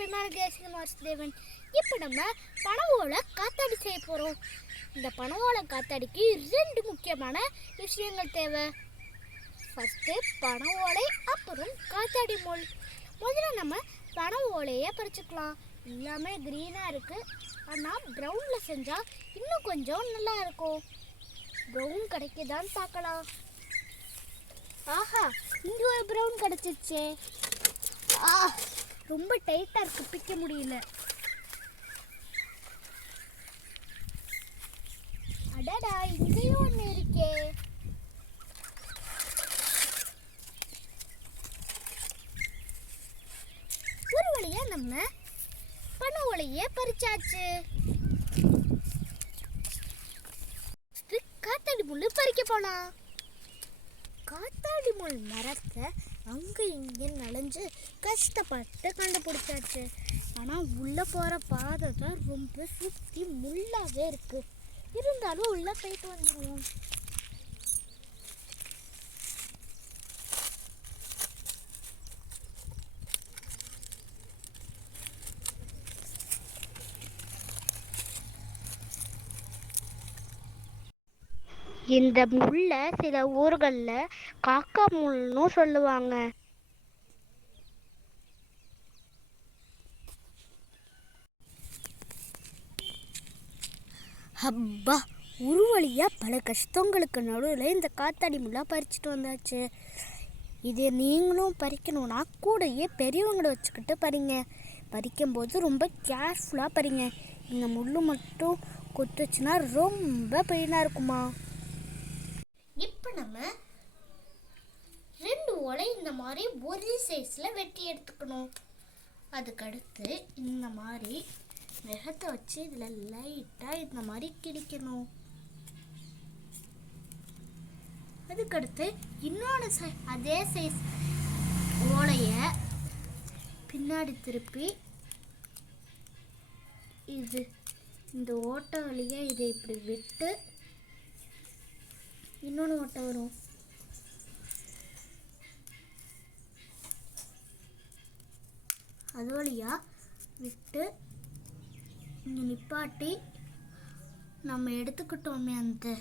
அபிமான தேசிகன். இப்போ நம்ம பனை ஓலை காத்தாடி செய்ய போகிறோம். இந்த பனை ஓலை காத்தாடிக்கு 2 முக்கியமான விஷயங்கள் தேவை. ஃபஸ்ட்டு பனை ஓலை, அப்புறம் காத்தாடி முள். முதல்ல நம்ம பனை ஓலையை பறிச்சுக்கலாம். எல்லாமே க்ரீனாக இருக்குது, ஆனால் ப்ரௌனில் செஞ்சால் இன்னும் கொஞ்சம் நல்லா இருக்கும். ப்ரௌன் கிடைக்குதான்னு பார்க்கலாம். ஆஹா, இங்கே ஒரு ப்ரௌன் கிடச்சிருச்சே. ரொம்ப டைட்டாக இருக்கு, பிக்க முடியல. அடடா, இங்கேயும் ஒன்று இருக்கே. ஒரு வழியா நம்ம பனை ஓலையை பறிச்சாச்சு. காத்தாடி முள்ளு பறிக்க போலாம். காத்தாடி முள் மரத்தை அங்கே இங்கே நனைஞ்சு கஷ்டப்பட்டு கண்டுபிடிச்சாச்சு. ஆனால் உள்ளே போகிற பாதை தான் ரொம்ப சுற்றி முள்ளாகவே இருக்குது. இருந்தாலும் உள்ளே போயிட்டு வந்துடுவோம். இந்த முள்ளை சில ஊர்களில் காக்கா முள்னு சொல்லுவாங்க. அப்பா, ஒரு வழியாக பல கஷ்டங்களுக்கு நடுவில் இந்த காத்தாடி முள்ளை பறிச்சுட்டு வந்தாச்சு. இதை நீங்களும் பறிக்கணும்னா கூடயே பெரியவங்களை வச்சுக்கிட்டு பறிங்க. பறிக்கும்போது ரொம்ப கேர்ஃபுல்லாக பறிங்க. இந்த முள் மட்டும் கொத்துச்சுன்னா ரொம்ப பெயினாக இருக்குமா. இப்போ நம்ம 2 ஓலை இந்த மாதிரி ஒரே சைஸில் வெட்டி எடுத்துக்கணும். அதுக்கடுத்து இந்த மாதிரி நகத்தை வச்சு இதில் லைட்டாக இந்த மாதிரி கிடிக்கணும். அதுக்கடுத்து இன்னொன்று அதே சைஸ் ஓலையை பின்னாடி திருப்பி இந்த ஓட்டை வழியாக இதை இப்படி விட்டு இன்னொன்று ஓட்டை வரும். அது வழியாக விட்டு இங்கே நிப்பாட்டி நம்ம எடுத்துக்கிட்டோமே அந்த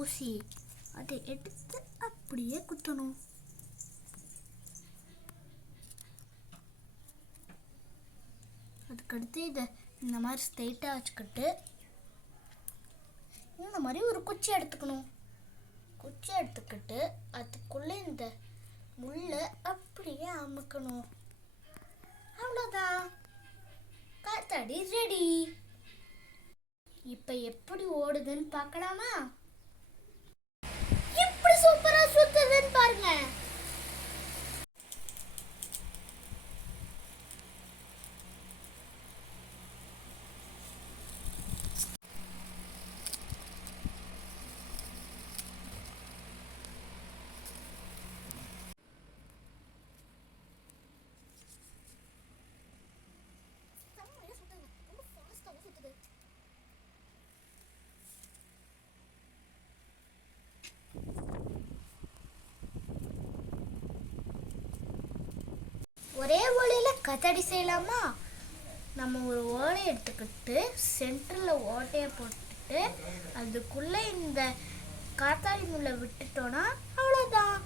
ஊசி, அதை எடுத்து அப்படியே குத்தணும். அதுக்கடுத்து இதை இந்த மாதிரி ஸ்ட்ரைட்டாக வச்சுக்கிட்டு இந்த மாதிரி ஒரு குச்சி எடுத்துக்கணும். குச்சி எடுத்துக்கிட்டு அதுக்குள்ளே இந்த முள்ளை அப்படியே அமுக்கணும். அவ்வளோதான், காத்தாடி ரெடி. இப்போ எப்படி ஓடுதுன்னு பார்க்கலாமா? எப்படி சூப்பரா சுத்துதுன்னு பாருங்க. ஒரே ஓலையில் காத்தாடி செய்யலாமா? நம்ம ஒரு ஓலை எடுத்துக்கிட்டு சென்டரில் ஓட்டையை போட்டுட்டு அதுக்குள்ளே இந்த காத்தாடி முள்ளை விட்டுட்டோன்னா அவ்வளோதான்.